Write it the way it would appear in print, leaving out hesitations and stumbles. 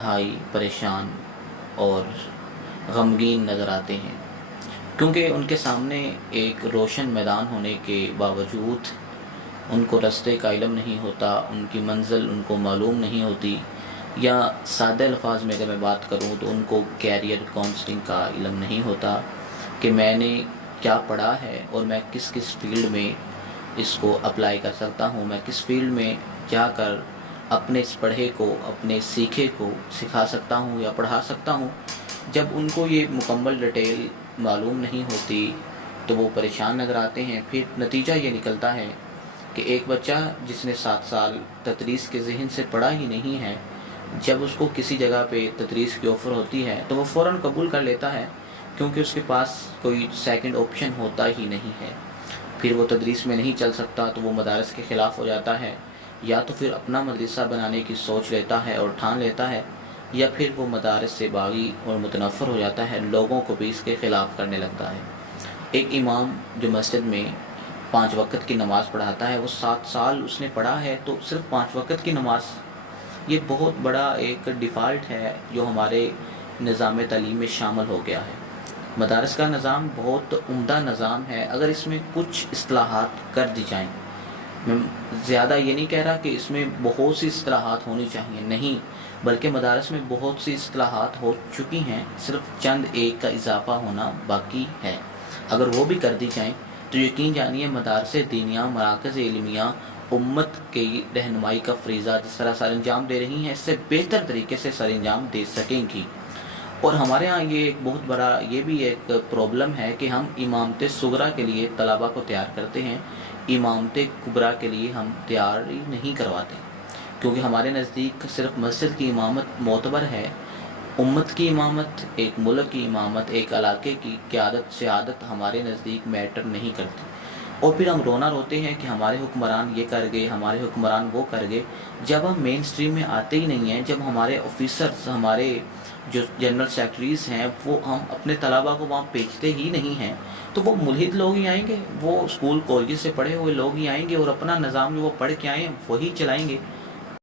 انتہائی پریشان اور غمگین نظر آتے ہیں، کیونکہ ان کے سامنے ایک روشن میدان ہونے کے باوجود ان کو راستے کا علم نہیں ہوتا، ان کی منزل ان کو معلوم نہیں ہوتی، یا سادہ الفاظ میں اگر میں بات کروں تو ان کو کیریئر کاؤنسلنگ کا علم نہیں ہوتا کہ میں نے کیا پڑھا ہے اور میں کس کس فیلڈ میں اس کو اپلائی کر سکتا ہوں، میں کس فیلڈ میں جا کر اپنے اس پڑھے کو، اپنے سیکھے کو سکھا سکتا ہوں یا پڑھا سکتا ہوں۔ جب ان کو یہ مکمل ڈیٹیل معلوم نہیں ہوتی تو وہ پریشان نظر آتے ہیں۔ پھر نتیجہ یہ نکلتا ہے کہ ایک بچہ جس نے 7 سال تدریس کے ذہن سے پڑھا ہی نہیں ہے، جب اس کو کسی جگہ پہ تدریس کی آفر ہوتی ہے تو وہ فوراً قبول کر لیتا ہے، کیونکہ اس کے پاس کوئی سیکنڈ آپشن ہوتا ہی نہیں ہے۔ پھر وہ تدریس میں نہیں چل سکتا تو وہ مدارس کے خلاف ہو جاتا ہے، یا تو پھر اپنا مدرسہ بنانے کی سوچ لیتا ہے اور ٹھان لیتا ہے، یا پھر وہ مدارس سے باغی اور متنفر ہو جاتا ہے، لوگوں کو بھی اس کے خلاف کرنے لگتا ہے۔ ایک امام جو مسجد میں 5 وقت کی نماز پڑھاتا ہے، وہ 7 سال اس نے پڑھا ہے تو صرف 5 وقت کی نماز، یہ بہت بڑا ایک ڈیفالٹ ہے جو ہمارے نظام تعلیم میں شامل ہو گیا ہے۔ مدارس کا نظام بہت عمدہ نظام ہے، اگر اس میں کچھ اصلاحات کر دی جائیں۔ میں زیادہ یہ نہیں کہہ رہا کہ اس میں بہت سی اصلاحات ہونی چاہیے، نہیں، بلکہ مدارس میں بہت سی اصلاحات ہو چکی ہیں، صرف چند ایک کا اضافہ ہونا باقی ہے۔ اگر وہ بھی کر دی جائیں تو یقین جانیے مدارس دینیہ، مراکز علمیہ امت کی رہنمائی کا فریضہ جس طرح سر انجام دے رہی ہیں، اس سے بہتر طریقے سے سر انجام دے سکیں گی۔ اور ہمارے ہاں یہ ایک بہت بڑا یہ بھی ایک پرابلم ہے کہ ہم امامت صغریٰ کے لیے طلباء کو تیار کرتے ہیں، امامت کبریٰ کے لیے ہم تیاری نہیں کرواتے، کیونکہ ہمارے نزدیک صرف مسجد کی امامت معتبر ہے، امت کی امامت، ایک ملک کی امامت، ایک علاقے کی قیادت سیادت ہمارے نزدیک میٹر نہیں کرتی۔ اور پھر ہم رونا روتے ہیں کہ ہمارے حکمران یہ کر گئے، ہمارے حکمران وہ کر گئے، جب ہم مین سٹریم میں آتے ہی نہیں ہیں، جب ہمارے آفیسرز، ہمارے جو جنرل سیکرٹریز ہیں، وہ ہم اپنے طلباء کو وہاں بھیجتے ہی نہیں ہیں، تو وہ ملحد لوگ ہی آئیں گے، وہ اسکول کالجز سے پڑھے ہوئے لوگ ہی آئیں گے اور اپنا نظام جو وہ پڑھ کے آئے ہیں وہی چلائیں گے۔